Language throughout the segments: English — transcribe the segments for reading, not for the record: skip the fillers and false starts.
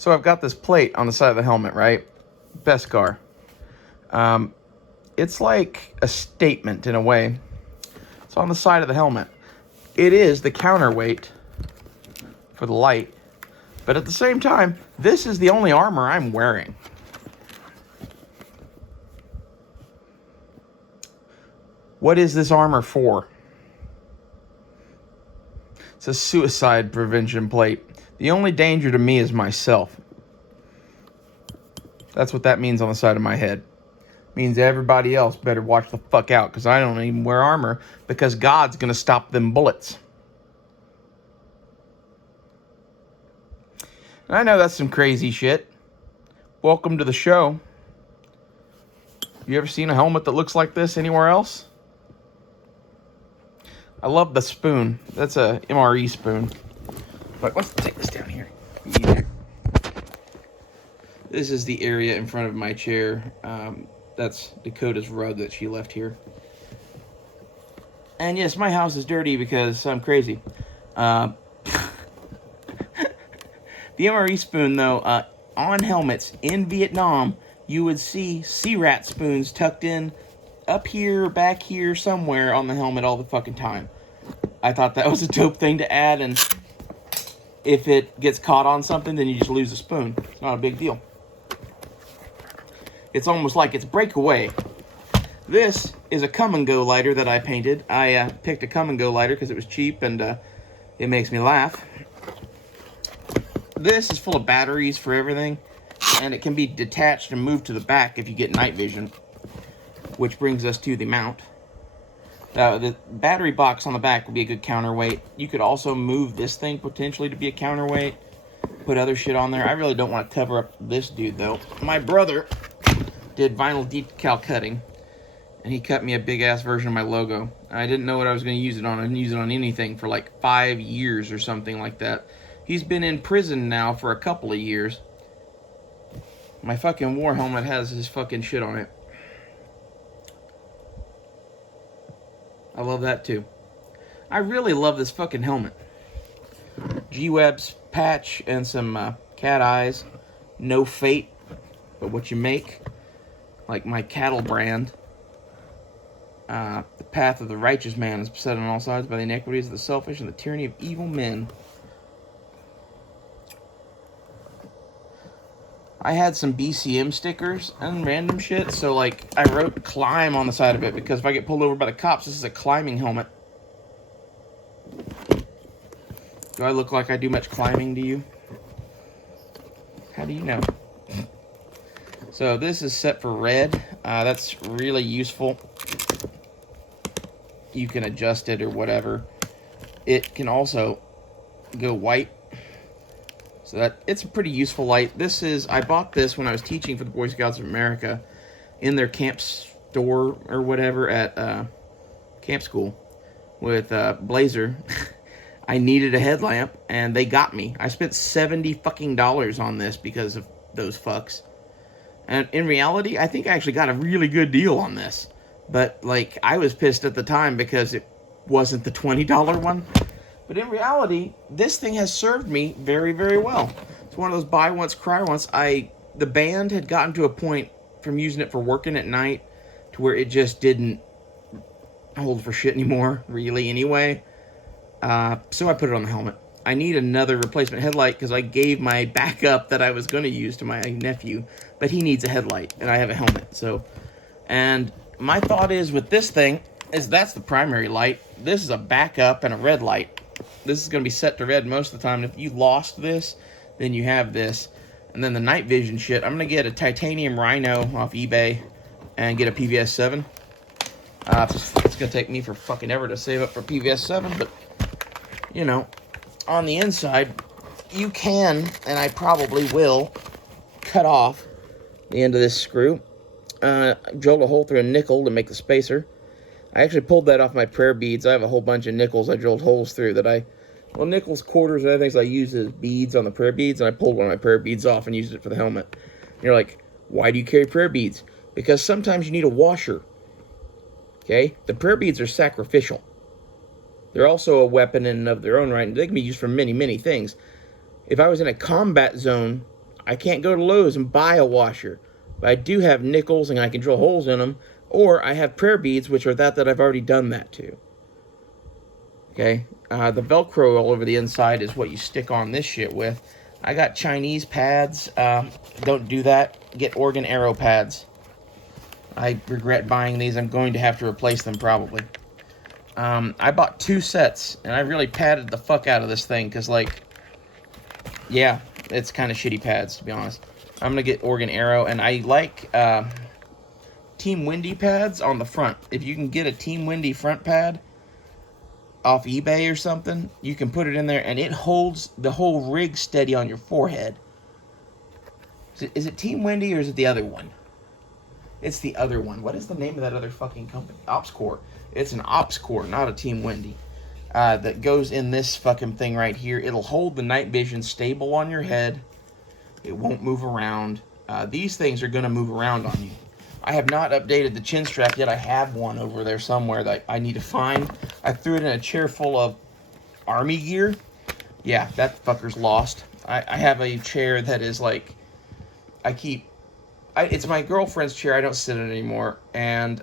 So I've got this plate on the side of the helmet, right? Beskar. It's like a statement in a way. It's on the side of the helmet. It is the counterweight for the light. But at the same time, this is the only armor I'm wearing. What is this armor for? It's a suicide prevention plate. The only danger to me is myself. That's what that means on the side of my head. It means everybody else better watch the fuck out, because I don't even wear armor, because God's going to stop them bullets. And I know that's some crazy shit. Welcome to the show. You ever seen a helmet that looks like this anywhere else? I love the spoon. That's a MRE spoon. But let's take this down here. Yeah. This is the area in front of my chair. That's Dakota's rug that she left here. And yes, my house is dirty because I'm crazy. The MRE spoon, though, on helmets in Vietnam, you would see sea rat spoons tucked in up here, back here, somewhere on the helmet all the fucking time. I thought that was a dope thing to add, and if it gets caught on something, then you just lose a spoon. It's not a big deal. It's almost like it's breakaway. This is a come and go lighter that I painted. I picked a come and go lighter because it was cheap and it makes me laugh. This is full of batteries for everything, and it can be detached and moved to the back if you get night vision, which brings us to the mount. The battery box on the back would be a good counterweight. You could also move this thing potentially to be a counterweight, put other shit on there. I really don't want to cover up this dude, though. My brother did vinyl decal cutting, and he cut me a big-ass version of my logo. I didn't know what I was going to use it on. I didn't use it on anything for like 5 years or something like that. He's been in prison now for a couple of years. My fucking war helmet has his fucking shit on it. I love that too. I really love this fucking helmet. G-Web's patch and some cat eyes. No fate, but what you make. Like my cattle brand. The path of the righteous man is beset on all sides by the iniquities of the selfish and the tyranny of evil men. I had some BCM stickers and random shit, so like I wrote climb on the side of it because if I get pulled over by the cops, this is a climbing helmet. Do I look like I do much climbing to you? How do you know? So this is set for red. That's really useful. You can adjust it or whatever. It can also go white. So that it's a pretty useful light. I bought this when I was teaching for the Boy Scouts of America in their camp store or whatever at camp school with Blazer. I needed a headlamp and they got me. I spent $70 fucking on this because of those fucks. And in reality, I think I actually got a really good deal on this. But like I was pissed at the time because it wasn't the $20 one. But in reality, this thing has served me very, very well. It's one of those buy once, cry once. The band had gotten to a point from using it for working at night to where it just didn't hold for shit anymore, really, anyway. So I put it on the helmet. I need another replacement headlight because I gave my backup that I was going to use to my nephew, but he needs a headlight, and I have a helmet. And my thought is with this thing, is that's the primary light. This is a backup and a red light. This is going to be set to red most of the time. If you lost this, then you have this. And then the night vision shit, I'm going to get a titanium Rhino off eBay and get a PVS 7. It's going to take me for fucking ever to save up for PVS 7, but, you know, on the inside, you can, and I probably will, cut off the end of this screw. Drilled a hole through a nickel to make the spacer. I actually pulled that off my prayer beads. I have a whole bunch of nickels I drilled holes through nickels, quarters, and other things I use as beads on the prayer beads, and I pulled one of my prayer beads off and used it for the helmet. And you're like, why do you carry prayer beads? Because sometimes you need a washer. Okay? The prayer beads are sacrificial. They're also a weapon in and of their own right, and they can be used for many, many things. If I was in a combat zone, I can't go to Lowe's and buy a washer, but I do have nickels and I can drill holes in them, or I have prayer beads, which are that I've already done that to. Okay, the Velcro all over the inside is what you stick on this shit with. I got Chinese pads. Don't do that. Get Oregon Arrow pads. I regret buying these. I'm going to have to replace them probably. I bought 2 sets, and I really padded the fuck out of this thing, because, like, yeah, it's kind of shitty pads, to be honest. I'm going to get Oregon Arrow, and I like Team Windy pads on the front. If you can get a Team Windy front pad off eBay or something, you can put it in there, and it holds the whole rig steady on your forehead. Is it Team Windy, or is it the other one? It's the other one. What is the name of that other fucking company? OpsCore. It's an OpsCore, not a Team Windy. That goes in this fucking thing right here. It'll hold the night vision stable on your head. It won't move around. These things are going to move around on you. I have not updated the chin strap yet. I have one over there somewhere that I need to find. I threw it in a chair full of army gear. Yeah, that fucker's lost. I have a chair that is like... it's my girlfriend's chair. I don't sit in it anymore. And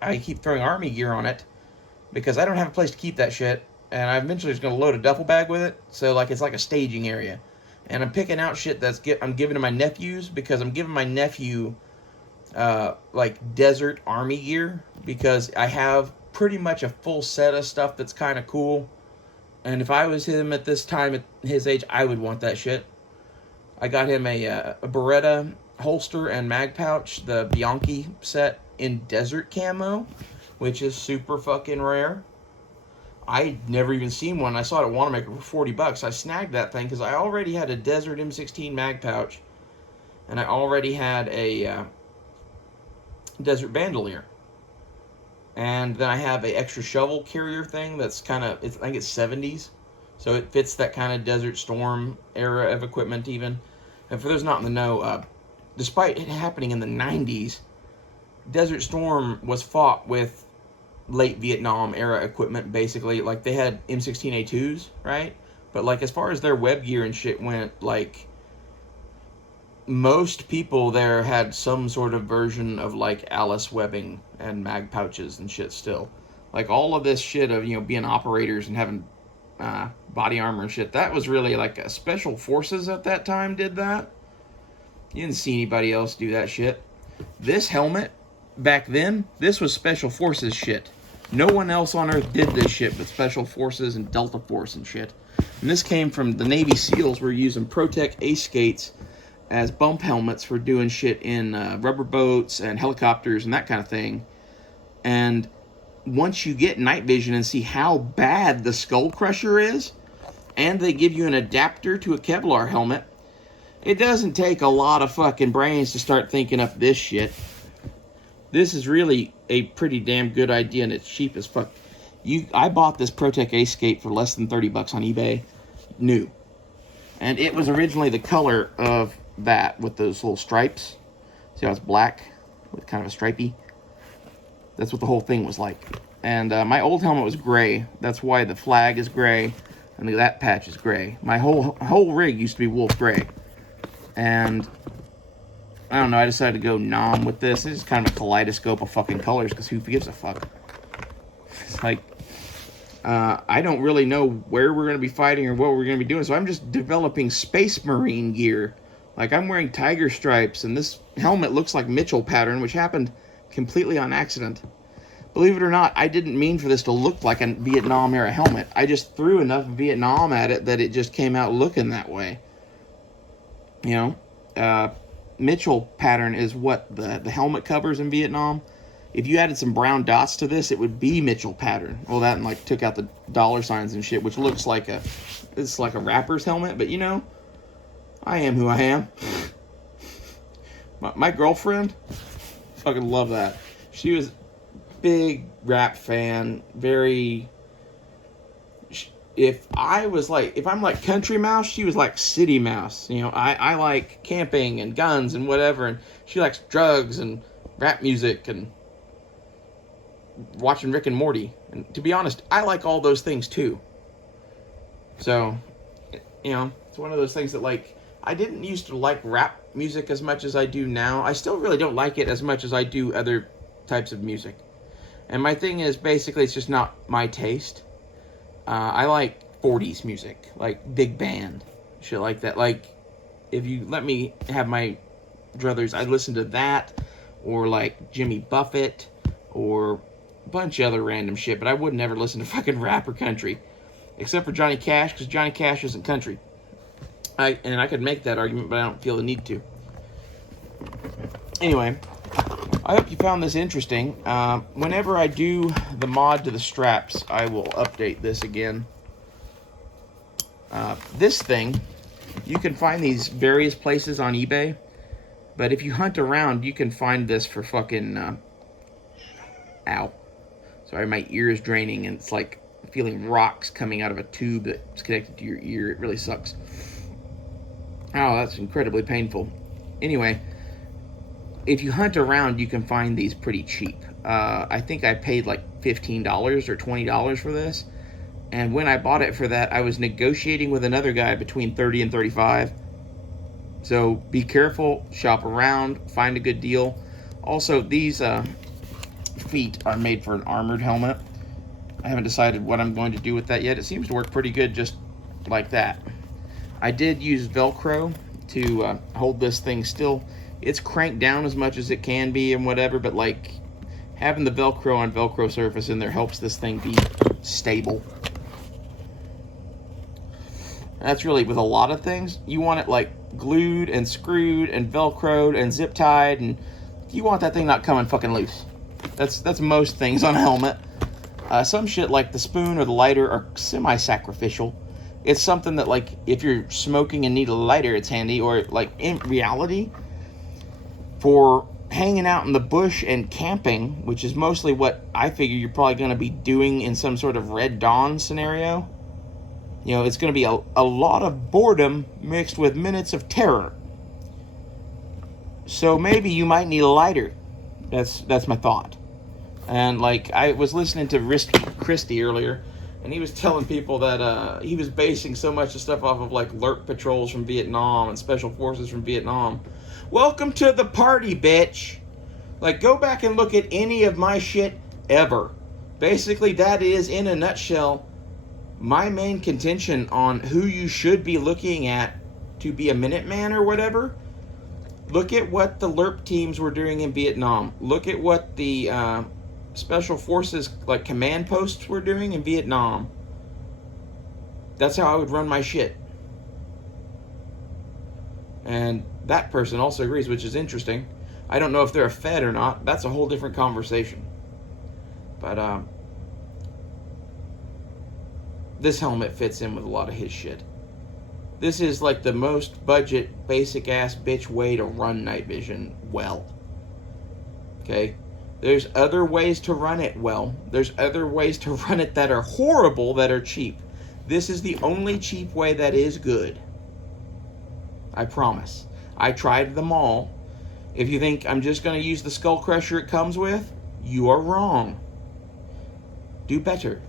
I keep throwing army gear on it because I don't have a place to keep that shit. And I'm eventually just going to load a duffel bag with it. So, like, it's like a staging area. And I'm picking out shit I'm giving to my nephews, because I'm giving my nephew, like, desert army gear. Because I have pretty much a full set of stuff that's kind of cool. And if I was him at this time, at his age, I would want that shit. I got him a Beretta holster and mag pouch, the Bianchi set in desert camo, which is super fucking rare. I'd never even seen one. I saw it at Wanamaker for $40. I snagged that thing because I already had a Desert M16 mag pouch, and I already had a Desert Bandolier. And then I have a extra shovel carrier thing that's kind of, I think it's 70s. So it fits that kind of Desert Storm era of equipment even. And for those not in the know, despite it happening in the 90s, Desert Storm was fought with late Vietnam era equipment, basically. Like, they had M16A2s, right? But, like, as far as their web gear and shit went, like, most people there had some sort of version of, like, Alice webbing and mag pouches and shit still. Like, all of this shit of, being operators and having body armor and shit, that was really, like, a Special Forces at that time did that. You didn't see anybody else do that shit. This helmet, back then, this was Special Forces shit. No one else on Earth did this shit but Special Forces and Delta Force and shit. And this came from the Navy SEALs. Were using Protec Ace Skates as bump helmets for doing shit in rubber boats and helicopters and that kind of thing. And once you get night vision and see how bad the Skull Crusher is, and they give you an adapter to a Kevlar helmet, it doesn't take a lot of fucking brains to start thinking up this shit. This is really a pretty damn good idea, and it's cheap as fuck. I bought this Protec Ace Skate for less than $30 on eBay, new. And it was originally the color of that, with those little stripes. See how it's black with kind of a stripey? That's what the whole thing was like. And my old helmet was gray. That's why the flag is gray, and that patch is gray. My whole rig used to be wolf gray. And I don't know, I decided to go nom with this. It's just kind of a kaleidoscope of fucking colors, because who gives a fuck? It's like, I don't really know where we're going to be fighting or what we're going to be doing, so I'm just developing Space Marine gear. Like, I'm wearing tiger stripes, and this helmet looks like Mitchell pattern, which happened completely on accident. Believe it or not, I didn't mean for this to look like a Vietnam-era helmet. I just threw enough Vietnam at it that it just came out looking that way. You know? Mitchell pattern is what the helmet covers in Vietnam. If you added some brown dots to this, it would be Mitchell pattern. Well, that and like took out the dollar signs and shit, which looks like it's like a rapper's helmet. But you know, I am who I am. My girlfriend fucking loved that. She was big rap fan. Very. If I'm like country mouse, she was like city mouse. You know, I like camping and guns and whatever, and she likes drugs and rap music and watching Rick and Morty. And to be honest, I like all those things too. So, you know, it's one of those things that, like, I didn't used to like rap music as much as I do now. I still really don't like it as much as I do other types of music. And my thing is, basically, it's just not my taste. I like 40s music, like big band, shit like that. Like, if you let me have my druthers, I'd listen to that, or like Jimmy Buffett, or a bunch of other random shit, but I would never listen to fucking rap or country. Except for Johnny Cash, because Johnny Cash isn't country. I could make that argument, but I don't feel the need to. Anyway, I hope you found this interesting. Whenever I do the mod to the straps, I will update this again. This thing, you can find these various places on eBay, but if you hunt around, you can find this for fucking, ow. Sorry, my ear is draining, and it's like feeling rocks coming out of a tube that's connected to your ear. It really sucks. Oh, that's incredibly painful. Anyway, if you hunt around, you can find these pretty cheap. I think I paid like $15 or $20 for this. And when I bought it for that, I was negotiating with another guy between $30 and $35. So be careful, shop around, find a good deal. Also, these feet are made for an armored helmet. I haven't decided what I'm going to do with that yet. It seems to work pretty good just like that. I did use Velcro to hold this thing still. It's cranked down as much as it can be and whatever, but like having the Velcro on Velcro surface in there helps this thing be stable. That's really with a lot of things. You want it like glued and screwed and Velcroed and zip tied, and you want that thing not coming fucking loose. That's most things on a helmet. Some shit like the spoon or the lighter are semi-sacrificial. It's something that, like, if you're smoking and need a lighter, it's handy. Or, like, in reality, for hanging out in the bush and camping, which is mostly what I figure you're probably going to be doing in some sort of Red Dawn scenario, you know, it's going to be a lot of boredom mixed with minutes of terror. So maybe you might need a lighter. That's my thought. And, like, I was listening to Christie earlier, and he was telling people that he was basing so much of stuff off of, like, LRP patrols from Vietnam and special forces from Vietnam. Welcome to the party, bitch! Like, go back and look at any of my shit ever. Basically, that is, in a nutshell, my main contention on who you should be looking at to be a Minuteman or whatever. Look at what the LRP teams were doing in Vietnam. Look at what the special forces, like command posts, were doing in Vietnam. That's how I would run my shit. And that person also agrees, which is interesting. I don't know if they're a Fed or not. That's a whole different conversation. But this helmet fits in with a lot of his shit. This is like the most budget, basic ass bitch way to run night vision well. Okay? There's other ways to run it well. There's other ways to run it that are horrible, that are cheap. This is the only cheap way that is good. I promise. I tried them all. If you think I'm just going to use the skull crusher it comes with, you are wrong. Do better.